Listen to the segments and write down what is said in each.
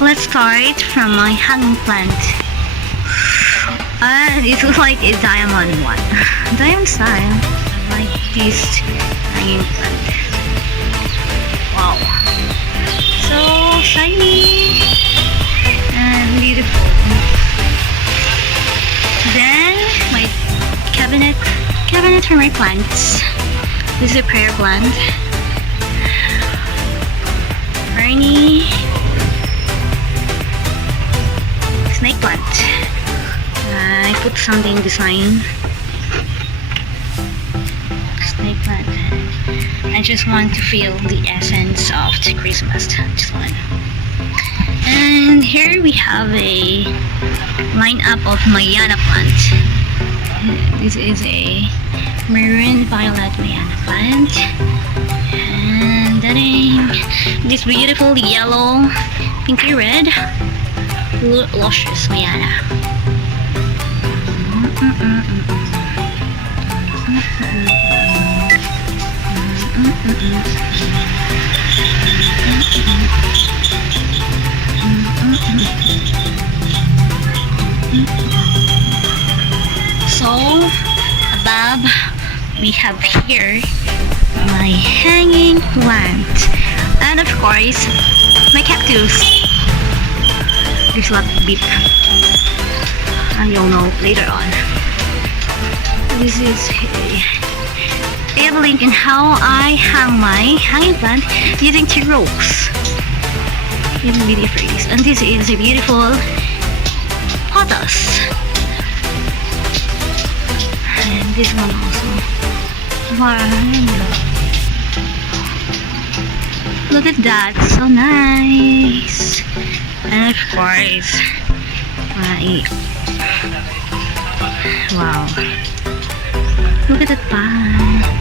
Let's start from my hanging plant. It looks like a diamond one. Diamond style. I like this hanging plant. Wow. So shiny and beautiful. Then my cabinet for my plants. This is a prayer plant. Ferny. Snake plant. I put something design. Snake plant. I just want to feel the essence of the Christmas. Just one. And here we have a lineup of Mayana plant. This is a maroon violet Mayana plant. And then this beautiful yellow, pinky red, luscious Mayana. So above we have here my hanging plant, and of course my cactus. There's a lot of beep, and you'll know later on. This is I have a link in how I hang my hanging plant using TERRACE. It's a video for this, and this is a beautiful pothos. And this one also. Wow. Look at that, so nice. And of course, wow. Look at that pie.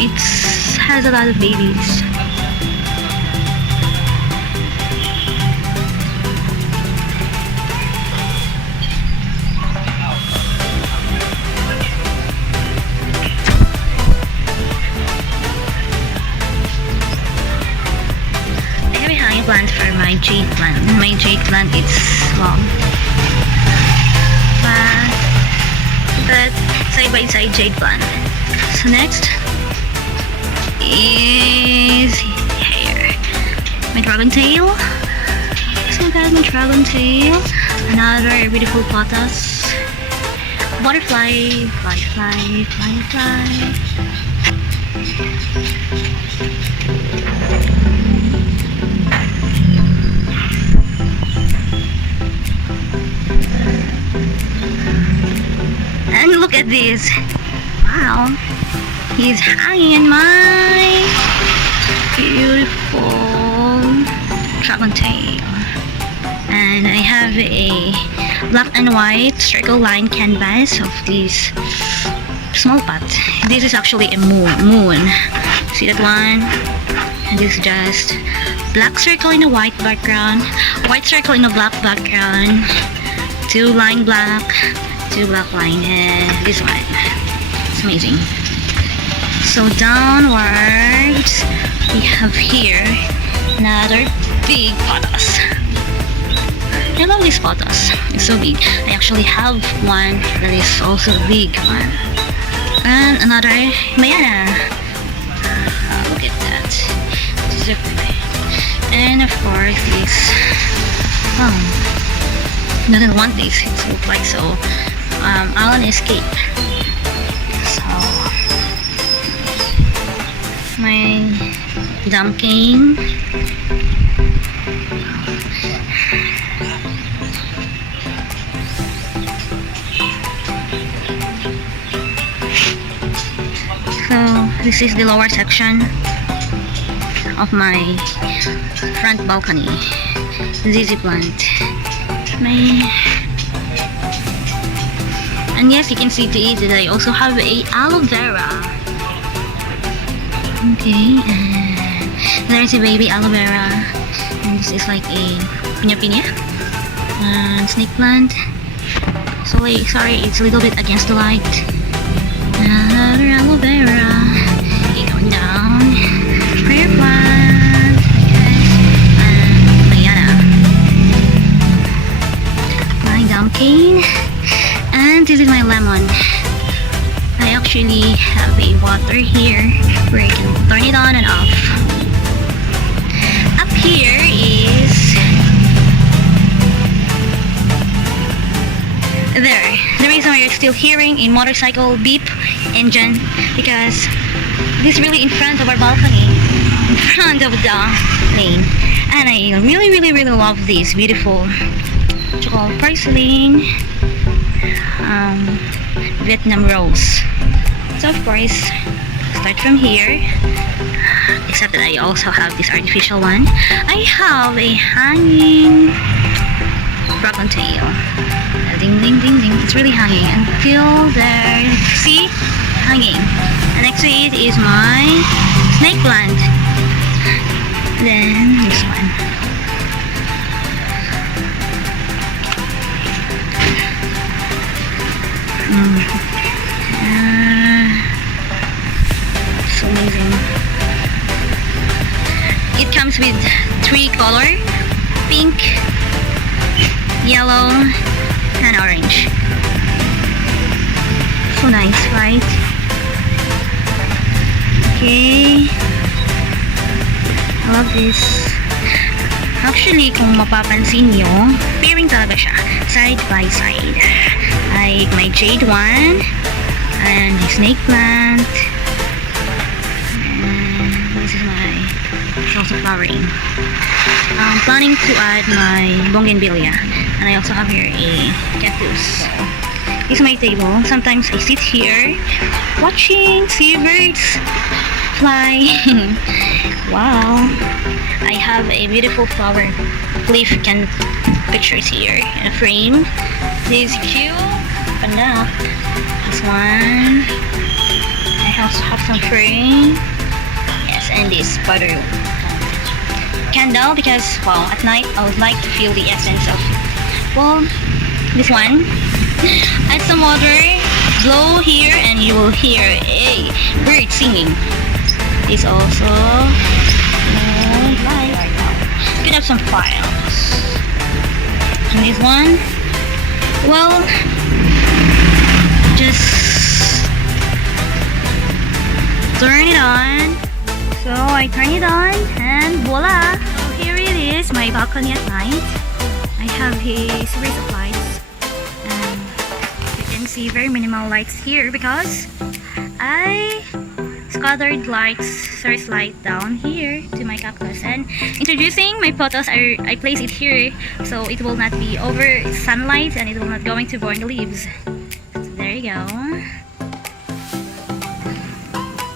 It has a lot of babies. I have a hanging plant for my jade plant. My jade plant is long, but side by side jade plant. So next is here my dragon tail. So that's my dragon tail. Another beautiful pothos. Butterfly, fly. And look at this. Wow. He's hanging in my beautiful dragon tail. And I have a black and white circle line canvas of this small pot. This is actually a moon. See that one? And this is just black circle in a white background, white circle in a black background, two line black, two black line, and this one. It's amazing. So downwards, we have here another big pothos. I love this pothos. It's so big. I actually have one that is also a big one. And another Mayana. Look at that. And of course this. Doesn't want this. It looks like so. Alan escape. My dumpling. So this is the lower section of my front balcony. ZZ plant. And yes, you can see that I also have a aloe vera. Okay, and there's a baby aloe vera, and this is like a piña piña. And snake plant. Sorry, it's a little bit against the light. Another aloe vera. Keep going down. Prayer plant. Yes. And Mayana. My gum cane. And this is my lemon. I actually have a water here where you can turn it on and off. Up here is there. The reason why you're still hearing a motorcycle beep engine because this is really in front of our balcony, in front of the lane, and I really love this beautiful chocolate porcelain Vietnam rose. So of course, start from here. Except that I also have this artificial one. I have a hanging dragon tail. Ding ding ding ding. It's really hanging until there. See? Hanging. And next to it is my snake plant. Then this one. So amazing. It comes with 3 color: pink, yellow, and orange. So nice, right? Okay. I love this. Actually, kung mapapansin nyo, pairing talaga siya, side by side. Like my jade one, and my snake plant, and this is my, it's also flowering. I'm planning to add my bougainvillea, and I also have here a cactus. This is my table. Sometimes I sit here watching seabirds fly. Wow. I have a beautiful flower leaf can pictures here in a frame. This is cute. Panda. This one. I also have some frame. Yes, and this butter candle because, well, at night I would like to feel the essence of, well, this one. Add some water, blow here, and you will hear a bird singing. This also light. You can have some files. And this one, well, just turn it on. So I turn it on and voila! So here it is, my balcony at night. I have a series of lights and you can see very minimal lights here because I scattered lights, source light down here to my cactus. And introducing my pothos, I place it here so it will not be over sunlight and it will not going to burn the leaves. So there you go.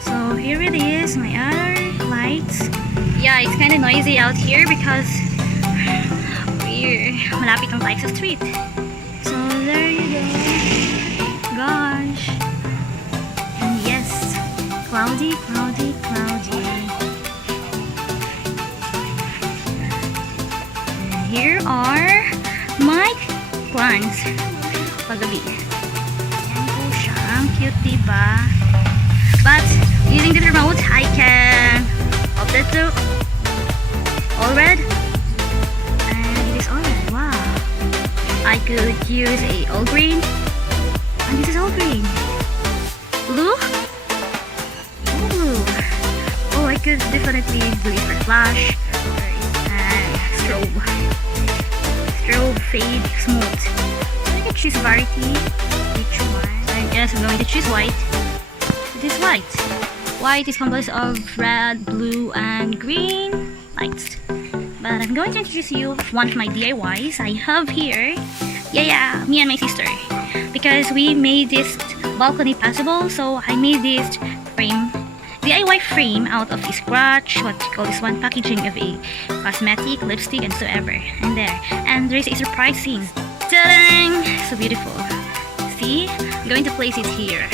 So here it is, my other lights. Yeah, it's kind of noisy out here because we're malapit ang tayo sa street. So there you go. Gosh. And yes, cloudy, cloudy, cloudy. And here are my plants. Paggabi. Ayan po siya. Ang cute, diba? But using the remote, I can update to all red. And it is all red. Wow. I could use a all green. And this is all green. Blue. Oh, I could definitely do it for flash and strobe, fade, smooth. So I can choose variety, which one. I guess I'm going to choose white. It is white. White is composed of red, blue, and green lights. But I'm going to introduce you one of my DIYs I have here. Yeah, me and my sister. Because we made this balcony possible, so I made this frame, DIY frame out of a scratch, what you call this one, packaging of a cosmetic, lipstick, and so ever. And there. And there is a surprising. Ta-dang! So beautiful. See? I'm going to place it here.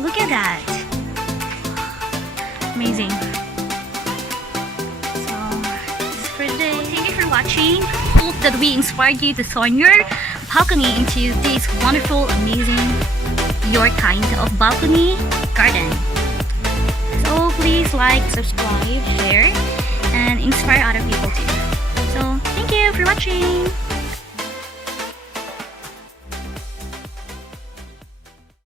Look at that. Amazing. So, this is for today. Thank you for watching. that we inspired you to turn your balcony into this wonderful, amazing, your kind of balcony garden. So please like, subscribe, share, and inspire other people too. So thank you for watching.